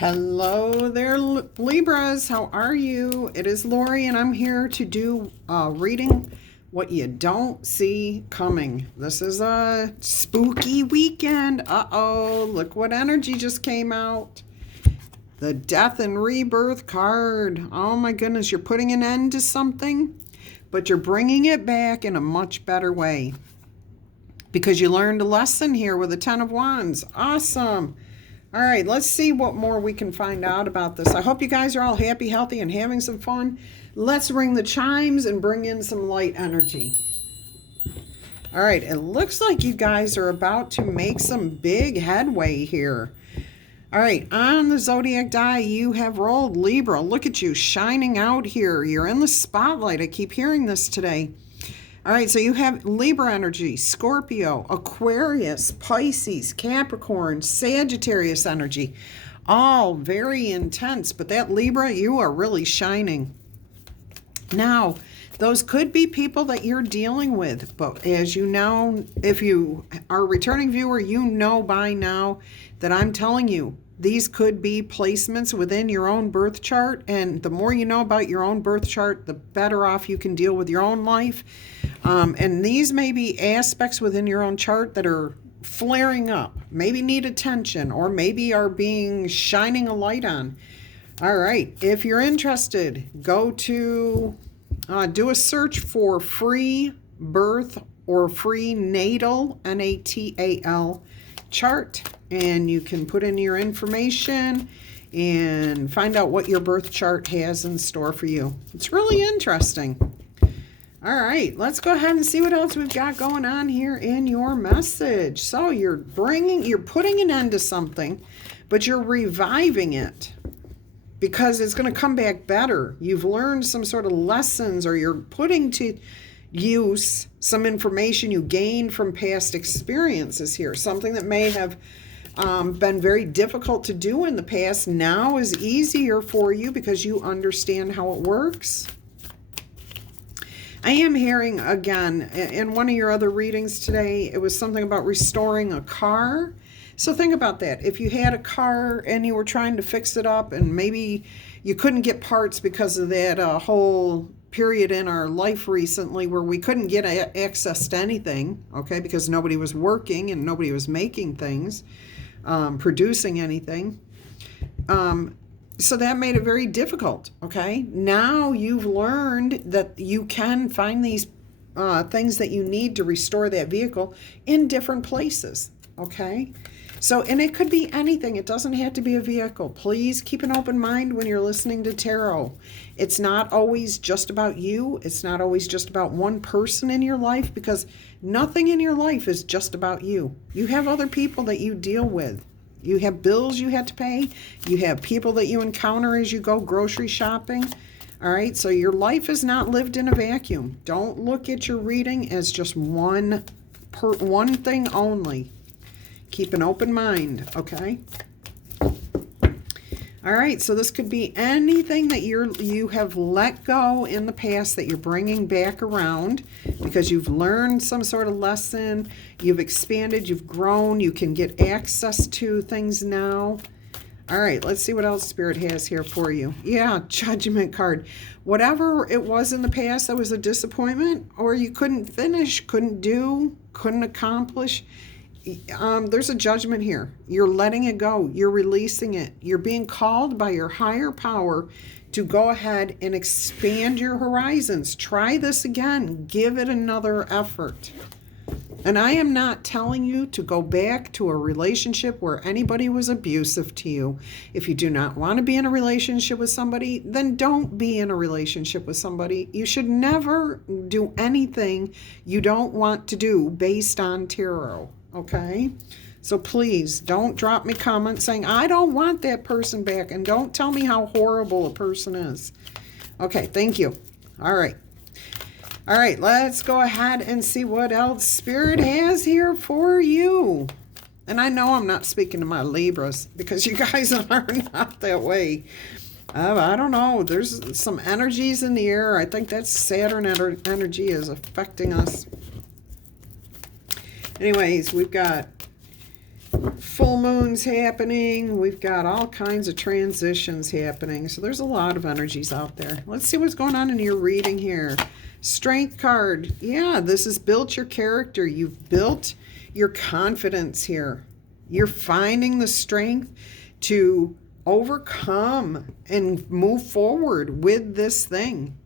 Hello there, Libras. How are you? It is Laurie, and I'm here to do reading what you don't see coming. This is a spooky weekend. Uh-oh, look what energy just came out. The Death and Rebirth card. Oh my goodness, you're putting an end to something, but you're bringing it back in a much better way because you learned a lesson here with the Ten of Wands. Awesome. All right, let's see what more we can find out about this. I hope you guys are all happy, healthy, and having some fun. Let's ring the chimes and bring in some light energy. All right, it looks like you guys are about to make some big headway here. All right, on the zodiac die, you have rolled Libra. Look at you shining out here. You're in the spotlight. I keep hearing this today. All right, so you have Libra energy, Scorpio, Aquarius, Pisces, Capricorn, Sagittarius energy. All very intense, but that Libra, you are really shining. Now, those could be people that you're dealing with, but as you know, if you are a returning viewer, you know by now that I'm telling you, these could be placements within your own birth chart, and the more you know about your own birth chart, the better off you can deal with your own life. And these may be aspects within your own chart that are flaring up, maybe need attention, or maybe are being shining a light on. All right, if you're interested, go to do a search for free birth or free natal, Natal chart, and you can put in your information and find out what your birth chart has in store for you. It's really interesting. All right, let's go ahead and see what else we've got going on here in your message. So you're putting an end to something, but you're reviving it because it's going to come back better. You've learned some sort of lessons, or you're putting to use some information you gained from past experiences here. Something that may have been very difficult to do in the past now is easier for you because you understand how it works. I am hearing again in one of your other readings today, it was something about restoring a car. So think about that. If you had a car and you were trying to fix it up and maybe you couldn't get parts because of that whole period in our life recently where we couldn't get access to anything, okay, because nobody was working and nobody was making things, producing anything. So that made it very difficult, okay? Now you've learned that you can find these things that you need to restore that vehicle in different places, okay? So, and it could be anything. It doesn't have to be a vehicle. Please keep an open mind when you're listening to tarot. It's not always just about you. It's not always just about one person in your life, because nothing in your life is just about you. You have other people that you deal with. You have bills you had to pay. You have people that you encounter as you go grocery shopping. All right, so your life is not lived in a vacuum. Don't look at your reading as just one thing only. Keep an open mind, okay? All right, so this could be anything that you have let go in the past that you're bringing back around because you've learned some sort of lesson, you've expanded, you've grown, you can get access to things now. All right, let's see what else Spirit has here for you. Yeah, Judgment card. Whatever it was in the past that was a disappointment, or you couldn't finish, couldn't do, couldn't accomplish, there's a judgment here. You're letting it go. You're releasing it. You're being called by your higher power to go ahead and expand your horizons. Try this again. Give it another effort. And I am not telling you to go back to a relationship where anybody was abusive to you. If you do not want to be in a relationship with somebody, then don't be in a relationship with somebody. You should never do anything you don't want to do based on tarot. Okay, so please don't drop me comments saying I don't want that person back, and don't tell me how horrible a person is. Okay, thank you. All right, let's go ahead and see what else Spirit has here for you. And I know I'm not speaking to my Libras because you guys are not that way. I don't know, there's some energies in the air. I think that Saturn energy is affecting us. Anyways, we've got full moons happening. We've got all kinds of transitions happening. So there's a lot of energies out there. Let's see what's going on in your reading here. Strength card. Yeah, this has built your character. You've built your confidence here. You're finding the strength to overcome and move forward with this thing.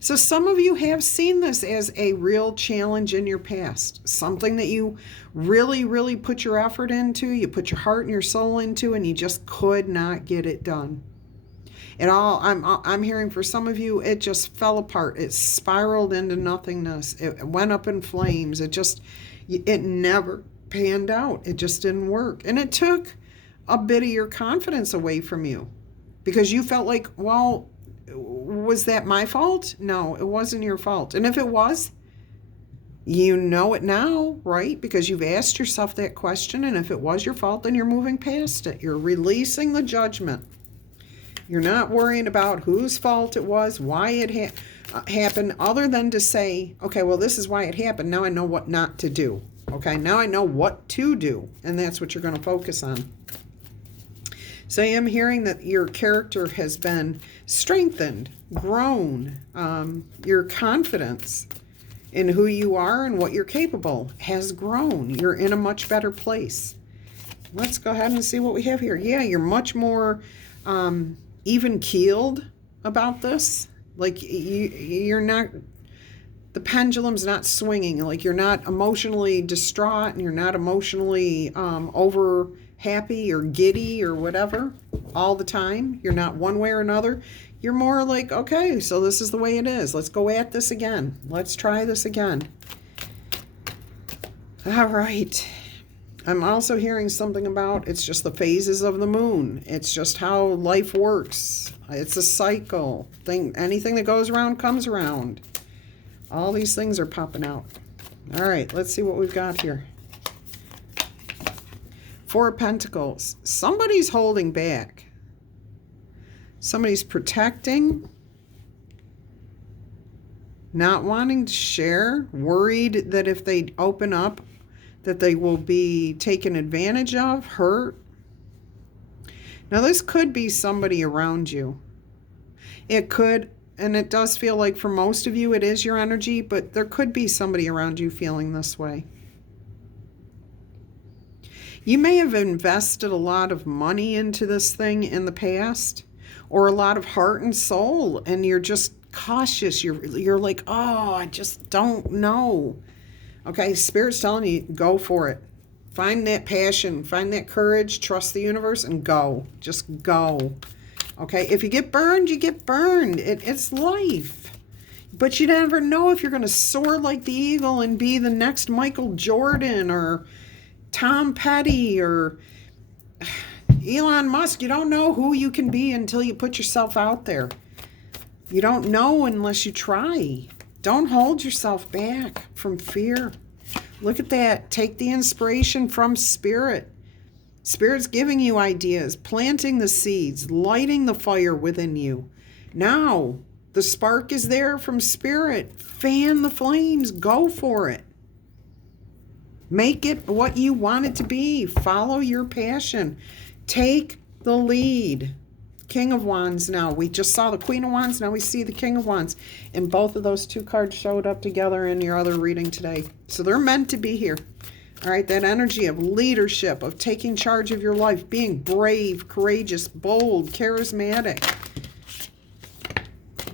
So some of you have seen this as a real challenge in your past, something that you really, really put your effort into, you put your heart and your soul into, and you just could not get it done. It all, I'm hearing for some of you, it just fell apart. It spiraled into nothingness. It went up in flames. It never panned out. It just didn't work. And it took a bit of your confidence away from you because you felt like, well, was that my fault? No, it wasn't your fault. And if it was, you know it now, right? Because you've asked yourself that question. And if it was your fault, then you're moving past it. You're releasing the judgment. You're not worrying about whose fault it was, why it happened, other than to say, okay, well, this is why it happened. Now I know what not to do. Okay, now I know what to do. And that's what you're going to focus on. So I am hearing that your character has been strengthened, grown. Your confidence in who you are and what you're capable has grown. You're in a much better place. Let's go ahead and see what we have here. Yeah, you're much more even-keeled about this. Like you're not, the pendulum's not swinging. Like you're not emotionally distraught and you're not emotionally over happy or giddy or whatever all the time. You're not one way or another. You're more like, okay, so this is the way it is. Let's go at this again. Let's try this again. All right. I'm also hearing something about it's just the phases of the moon. It's just how life works. It's a cycle. Anything that goes around comes around. All these things are popping out. All right, let's see what we've got here. Four of Pentacles. Somebody's holding back. Somebody's protecting. Not wanting to share. Worried that if they open up, that they will be taken advantage of, hurt. Now, this could be somebody around you. It could, and it does feel like for most of you, it is your energy, but there could be somebody around you feeling this way. You may have invested a lot of money into this thing in the past, or a lot of heart and soul, and you're just cautious. You're like, oh, I just don't know. Okay, Spirit's telling you, go for it. Find that passion, find that courage, trust the universe, and go. Just go. Okay, if you get burned, you get burned. It's life. But you never know if you're going to soar like the eagle and be the next Michael Jordan or Tom Petty or Elon Musk. You don't know who you can be until you put yourself out there. You don't know unless you try. Don't hold yourself back from fear. Look at that. Take the inspiration from Spirit. Spirit's giving you ideas, planting the seeds, lighting the fire within you. Now, the spark is there from Spirit. Fan the flames. Go for it. Make it what you want it to be. Follow your passion. Take the lead. King of Wands now. We just saw the Queen of Wands. Now we see the King of Wands. And both of those two cards showed up together in your other reading today. So they're meant to be here. All right, that energy of leadership, of taking charge of your life, being brave, courageous, bold, charismatic.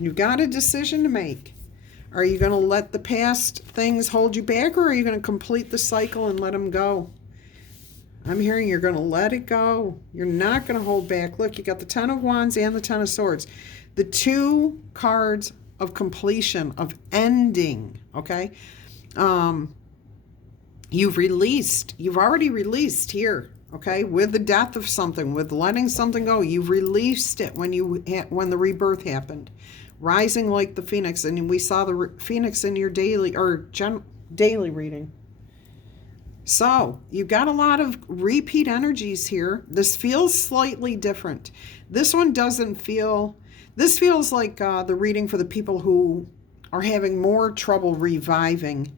You've got a decision to make. Are you going to let the past things hold you back, or are you going to complete the cycle and let them go? I'm hearing you're going to let it go. You're not going to hold back. Look, you got the Ten of Wands and the Ten of Swords. The two cards of completion, of ending, okay? You've already released here, okay? With the death of something, with letting something go. You've released it when the rebirth happened. Rising like the phoenix, and we saw the phoenix in your daily reading. So, you've got a lot of repeat energies here. This feels slightly different. This one doesn't feel... This feels like the reading for the people who are having more trouble reviving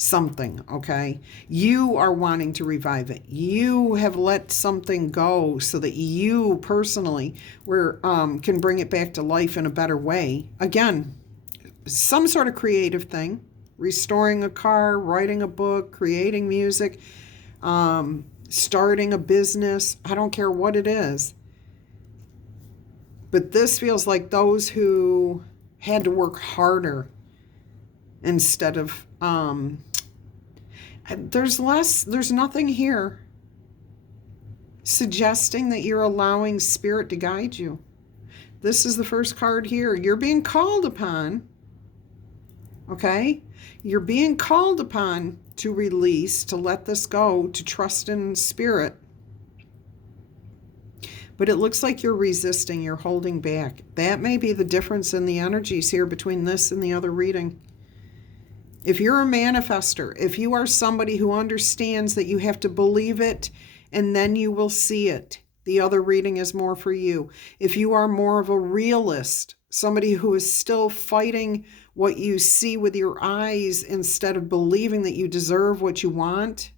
something, okay? You are wanting to revive it. You have let something go so that you personally can bring it back to life in a better way. Again, some sort of creative thing, restoring a car, writing a book, creating music, starting a business. I don't care what it is. But this feels like those who had to work harder instead of, there's nothing here suggesting that you're allowing spirit to guide you. This is the first card here. You're being called upon, okay? You're being called upon to release, to let this go, to trust in spirit. But it looks like you're resisting, you're holding back. That may be the difference in the energies here between this and the other reading. If you're a manifester, if you are somebody who understands that you have to believe it and then you will see it, the other reading is more for you. If you are more of a realist, somebody who is still fighting what you see with your eyes instead of believing that you deserve what you want,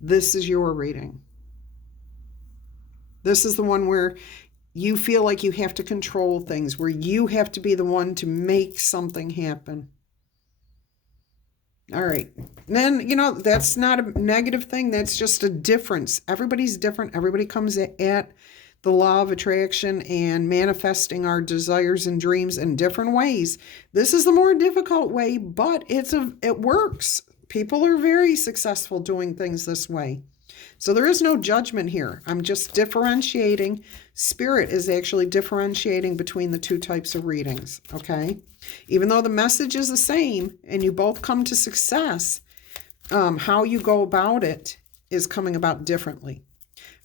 this is your reading. This is the one where you feel like you have to control things, where you have to be the one to make something happen. All right. Then, that's not a negative thing. That's just a difference. Everybody's different. Everybody comes at the law of attraction and manifesting our desires and dreams in different ways. This is the more difficult way, but it works. People are very successful doing things this way. So there is no judgment here. I'm just differentiating. Spirit is actually differentiating between the two types of readings, okay? Even though the message is the same and you both come to success, how you go about it is coming about differently.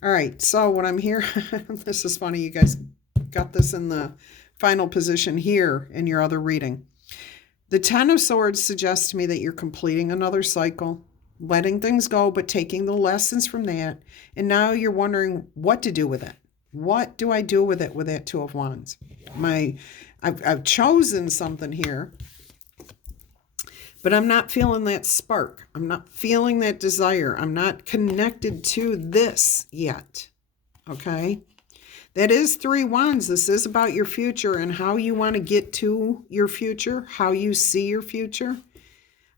All right, so when I'm here, this is funny, you guys got this in the final position here in your other reading. The Ten of Swords suggests to me that you're completing another cycle, letting things go, but taking the lessons from that. And now you're wondering what to do with it. What do I do with it with that Two of Wands? I've chosen something here, but I'm not feeling that spark. I'm not feeling that desire. I'm not connected to this yet. Okay? That is Three Wands. This is about your future and how you want to get to your future, how you see your future.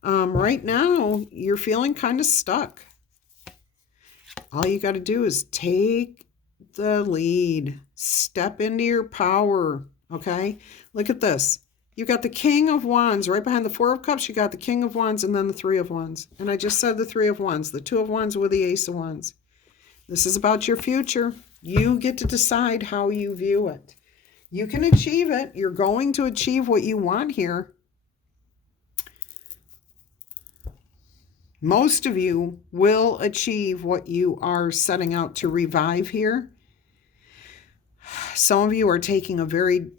Right now, you're feeling kind of stuck. All you got to do is take the lead. Step into your power, okay? Look at this. You got the King of Wands. Right behind the Four of Cups, you got the King of Wands and then the Three of Wands. And I just said the Three of Wands. The Two of Wands with the Ace of Wands. This is about your future. You get to decide how you view it. You can achieve it. You're going to achieve what you want here. Most of you will achieve what you are setting out to revive here. Some of you are taking a very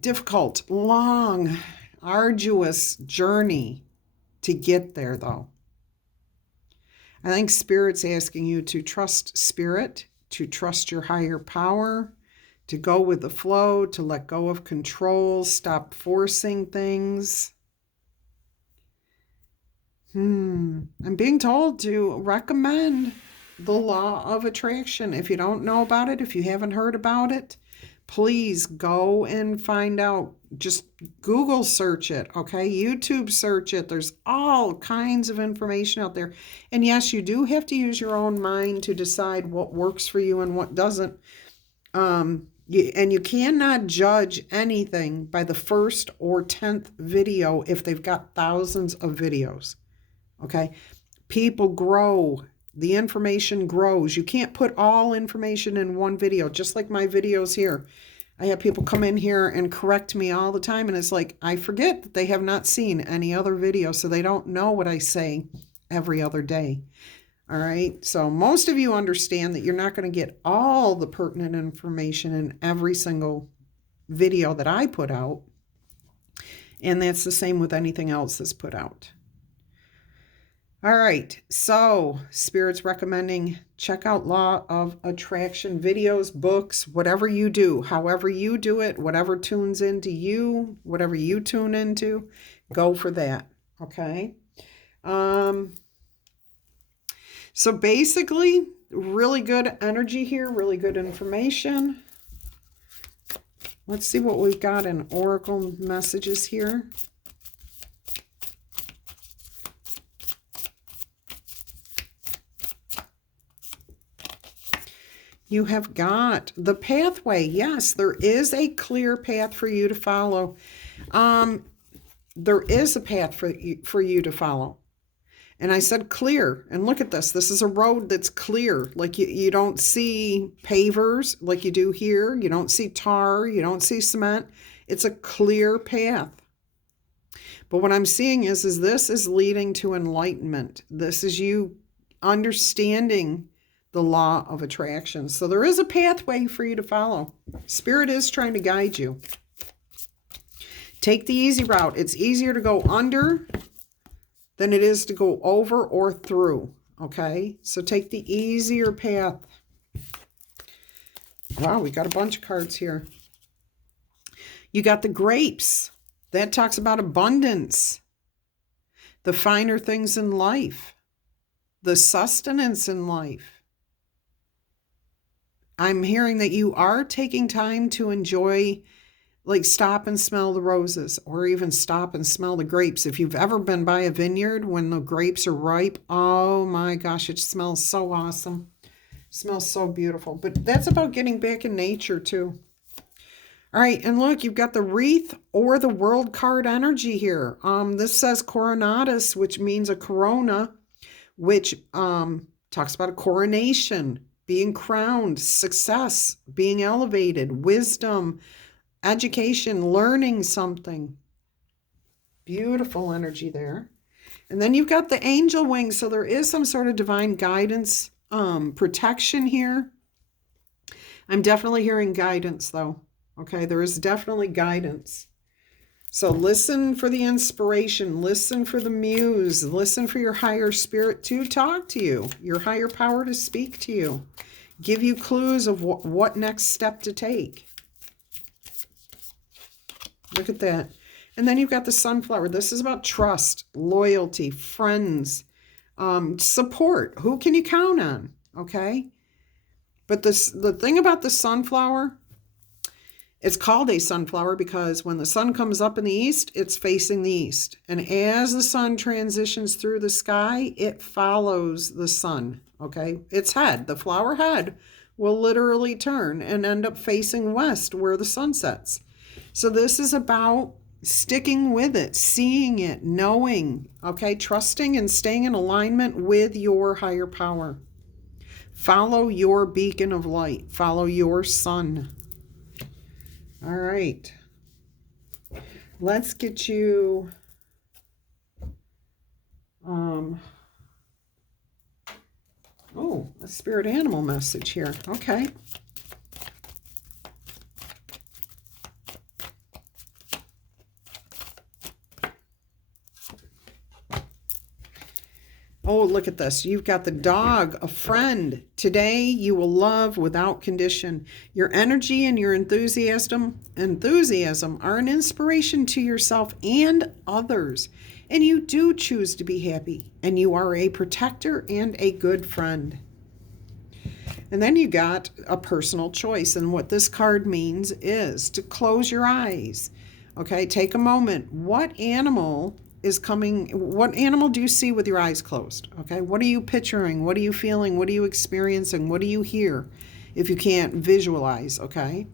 difficult, long, arduous journey to get there, though. I think Spirit's asking you to trust Spirit, to trust your higher power, to go with the flow, to let go of control, stop forcing things. I'm being told to recommend the law of attraction. If you don't know about it, if you haven't heard about it, please go and find out. Just Google search it, okay? YouTube search it. There's all kinds of information out there. And yes, you do have to use your own mind to decide what works for you and what doesn't. And you cannot judge anything by the first or 10th video if they've got thousands of videos. Okay, people grow. The information grows. You can't put all information in one video, just like my videos here. I have people come in here and correct me all the time, and it's like I forget that they have not seen any other video, so they don't know what I say every other day. All right, so most of you understand that you're not going to get all the pertinent information in every single video that I put out, and that's the same with anything else that's put out. All right, so Spirit's recommending check out Law of Attraction videos, books, whatever you do, however you do it, whatever tunes into you, whatever you tune into, go for that, okay? So basically, really good energy here, really good information. Let's see what we've got in oracle messages here. You have got the pathway. Yes, there is a clear path for you to follow. There is a path for you to follow. And I said clear. And look at this. This is a road that's clear. Like you don't see pavers like you do here. You don't see tar. You don't see cement. It's a clear path. But what I'm seeing is this is leading to enlightenment. This is you understanding the law of attraction. So there is a pathway for you to follow. Spirit is trying to guide you. Take the easy route. It's easier to go under than it is to go over or through. Okay? So take the easier path. Wow, we got a bunch of cards here. You got the grapes. That talks about abundance. The finer things in life. The sustenance in life. I'm hearing that you are taking time to enjoy, like stop and smell the roses, or even stop and smell the grapes. If you've ever been by a vineyard when the grapes are ripe, oh my gosh, it smells so awesome. It smells so beautiful. But that's about getting back in nature too. All right, and look, you've got the wreath or the world card energy here. This says coronatus, which means a corona, which talks about a coronation, being crowned, success, being elevated, wisdom, education, learning something. Beautiful energy there. And then you've got the angel wings. So there is some sort of divine guidance, protection here. I'm definitely hearing guidance though. Okay, there is definitely guidance. So listen for the inspiration, listen for the muse, listen for your higher spirit to talk to you, your higher power to speak to you, give you clues of what next step to take. Look at that. And then you've got the sunflower. This is about trust, loyalty, friends, support. Who can you count on? Okay. But the thing about the sunflower, it's called a sunflower because when the sun comes up in the east, it's facing the east. And as the sun transitions through the sky, it follows the sun, okay? Its head, the flower head, will literally turn and end up facing west where the sun sets. So this is about sticking with it, seeing it, knowing, okay? Trusting and staying in alignment with your higher power. Follow your beacon of light. Follow your sun. All right, let's get you, a spirit animal message here. Okay. Oh, look at this. You've got the dog, a friend. Today you will love without condition. Your energy and your enthusiasm are an inspiration to yourself and others. And you do choose to be happy. And you are a protector and a good friend. And then you got a personal choice. And what this card means is to close your eyes. Okay, take a moment. What animal is coming? What animal do you see with your eyes closed? Okay, what are you picturing? What are you feeling? What are you experiencing? What do you hear if you can't visualize? Okay,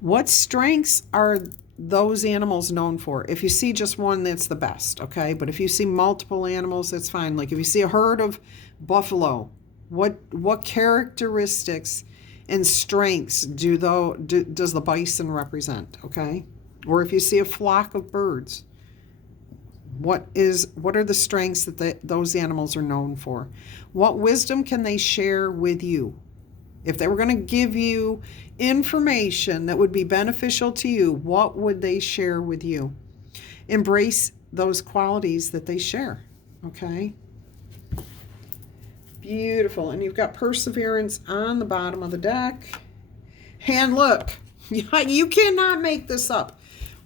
what strengths are those animals known for? If you see just one, that's the best. Okay, but if you see multiple animals, that's fine. Like if you see a herd of buffalo, what characteristics and strengths does the bison represent? Okay, or if you see a flock of birds, what are the strengths that those animals are known for? What wisdom can they share with you? If they were going to give you information that would be beneficial to you, what would they share with you? Embrace those qualities that they share. Okay? Beautiful. And you've got perseverance on the bottom of the deck. And look, you cannot make this up.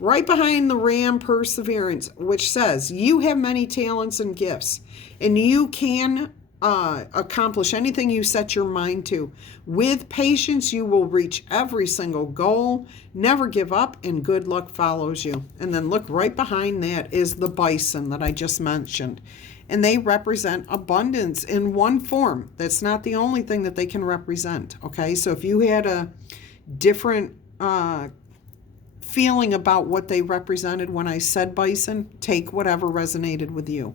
Right behind the ram, perseverance, which says you have many talents and gifts, and you can accomplish anything you set your mind to. With patience, you will reach every single goal. Never give up, and good luck follows you. And then look, right behind that is the bison that I just mentioned. And they represent abundance in one form. That's not the only thing that they can represent. Okay, so if you had a different feeling about what they represented when I said bison, take whatever resonated with you.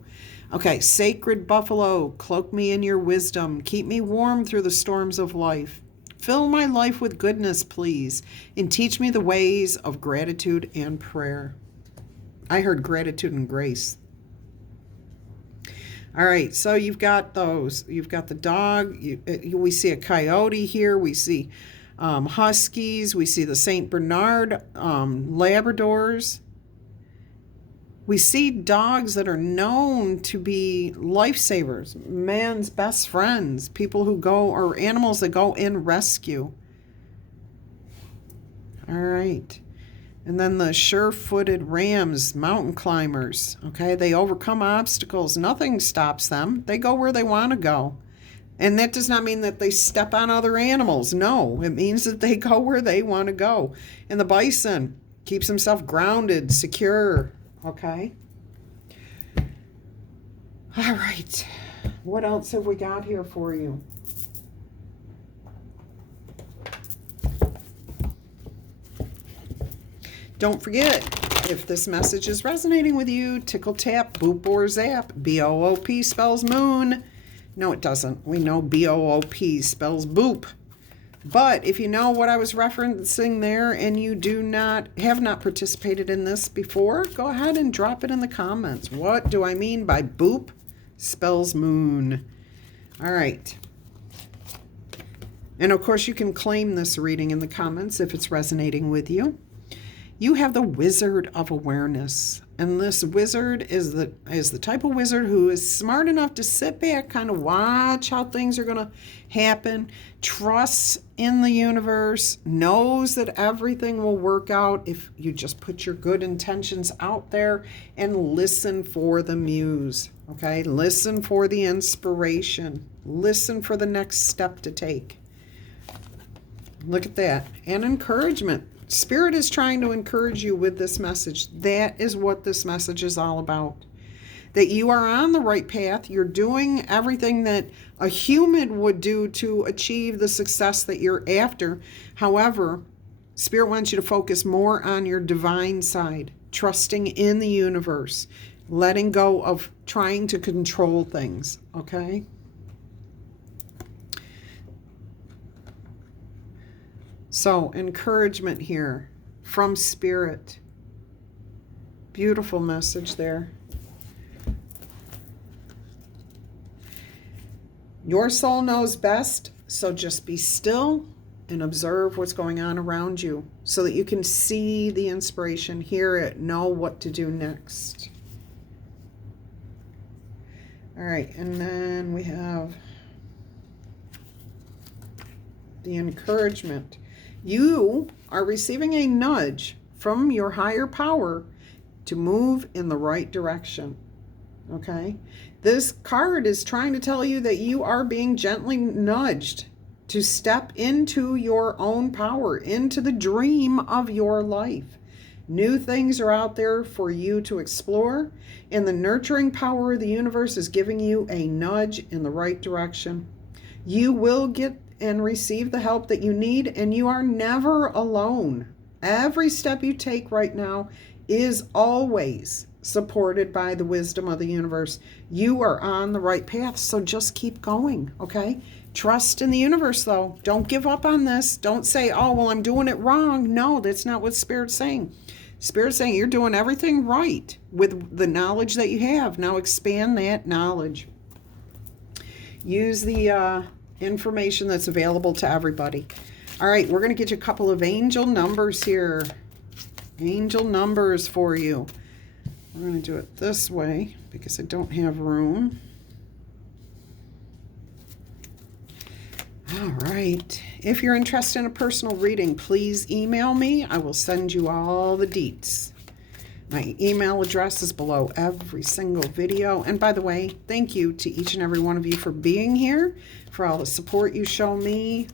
Okay, sacred buffalo, cloak me in your wisdom. Keep me warm through the storms of life. Fill my life with goodness, please, and teach me the ways of gratitude and prayer. I heard gratitude and grace. All right, so you've got those. You've got the dog. We see a coyote here. We see huskies. We see the St. Bernard Labradors. We see dogs that are known to be lifesavers, man's best friends, people who go, or animals that go in rescue. All right. And then the sure-footed rams, mountain climbers. Okay, they overcome obstacles. Nothing stops them. They go where they want to go. And that does not mean that they step on other animals. No, it means that they go where they want to go. And the bison keeps himself grounded, secure. Okay. All right. What else have we got here for you? Don't forget, if this message is resonating with you, tickle tap, boop or zap. B-O-O-P spells moon. No, it doesn't. We know B-O-O-P spells boop. But if you know what I was referencing there and you have not participated in this before, go ahead and drop it in the comments. What do I mean by boop spells moon? All right. And of course, you can claim this reading in the comments if it's resonating with you. You have the Wizard of Awareness. And this wizard is the type of wizard who is smart enough to sit back, kind of watch how things are going to happen, trusts in the universe, knows that everything will work out if you just put your good intentions out there and listen for the muse, okay? Listen for the inspiration. Listen for the next step to take. Look at that. And encouragement. Spirit is trying to encourage you with this message. That is what this message is all about. That you are on the right path. You're doing everything that a human would do to achieve the success that you're after. However, Spirit wants you to focus more on your divine side, trusting in the universe, letting go of trying to control things, okay? So, encouragement here from Spirit. Beautiful message there. Your soul knows best, so just be still and observe what's going on around you so that you can see the inspiration, hear it, know what to do next. All right, and then we have the encouragement. You are receiving a nudge from your higher power to move in the right direction. Okay? This card is trying to tell you that you are being gently nudged to step into your own power, into the dream of your life. New things are out there for you to explore, and the nurturing power of the universe is giving you a nudge in the right direction. You will get and receive the help that you need, and you are never alone. Every step you take right now is always supported by the wisdom of the universe. You are on the right path, so just keep going, okay? Trust in the universe, though. Don't give up on this. Don't say, oh, well, I'm doing it wrong. No, that's not what Spirit's saying. Spirit's saying you're doing everything right with the knowledge that you have. Now expand that knowledge. Use the information that's available to everybody. All right, we're going to get you a couple of angel numbers here. Angel numbers for you. We're going to do it this way because I don't have room. All right. If you're interested in a personal reading, please email me. I will send you all the deets. My email address is below every single video. And by the way, thank you to each and every one of you for being here, for all the support you show me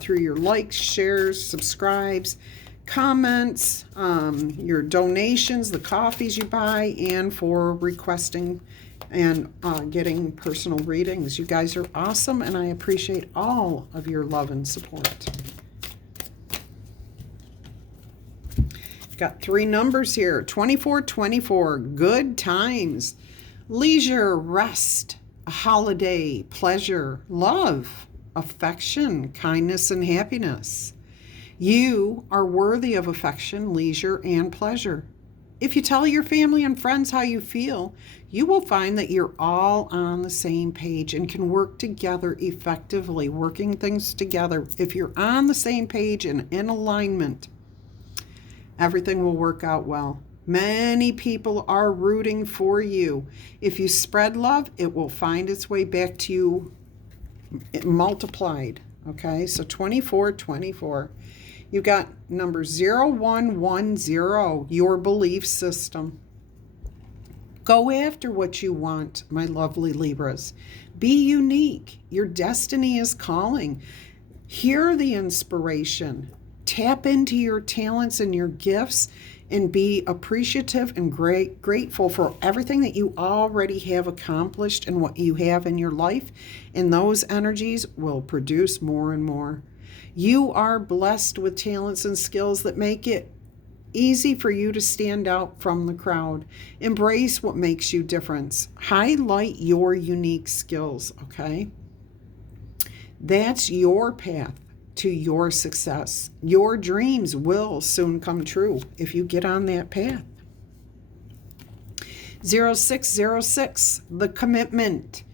through your likes, shares, subscribes, comments, your donations, the coffees you buy, and for requesting and getting personal readings. You guys are awesome, and I appreciate all of your love and support. Got 3 numbers here. 2424, good times, leisure, rest, a holiday, pleasure, love, affection, kindness, and happiness. You are worthy of affection, leisure, and pleasure. If you tell your family and friends how you feel, you will find that you're all on the same page and can work together effectively, working things together. If you're on the same page and in alignment, everything will work out well. Many people are rooting for you. If you spread love, it will find its way back to you multiplied. Okay, so 2424. You've got number 0110, your belief system. Go after what you want, my lovely Libras. Be unique. Your destiny is calling. Hear the inspiration. Tap into your talents and your gifts and be appreciative and grateful for everything that you already have accomplished and what you have in your life. And those energies will produce more and more. You are blessed with talents and skills that make it easy for you to stand out from the crowd. Embrace what makes you different. Highlight your unique skills, okay? That's your path to your success. Your dreams will soon come true if you get on that path. 0606, the commitment,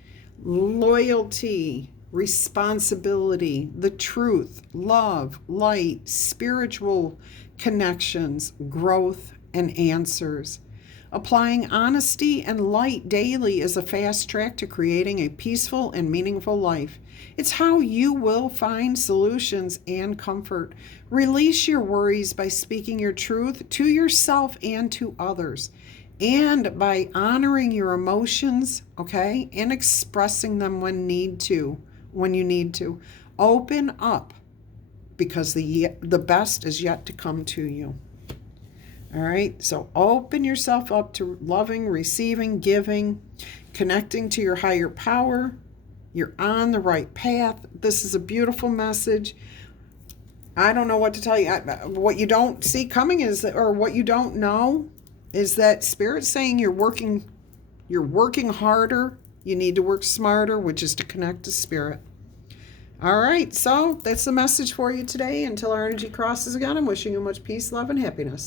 loyalty, responsibility, the truth, love, light, spiritual connections, growth, and answers. Applying honesty and light daily is a fast track to creating a peaceful and meaningful life. It's how you will find solutions and comfort. Release your worries by speaking your truth to yourself and to others, and by honoring your emotions, okay, and expressing them when you need to. Open up, because the best is yet to come to you. All right, so open yourself up to loving, receiving, giving, connecting to your higher power. You're on the right path. This is a beautiful message. I don't know what to tell you. What you don't see coming is, or what you don't know, is that Spirit's saying you're working harder. You need to work smarter, which is to connect to Spirit. All right, so that's the message for you today. Until our energy crosses again, I'm wishing you much peace, love, and happiness.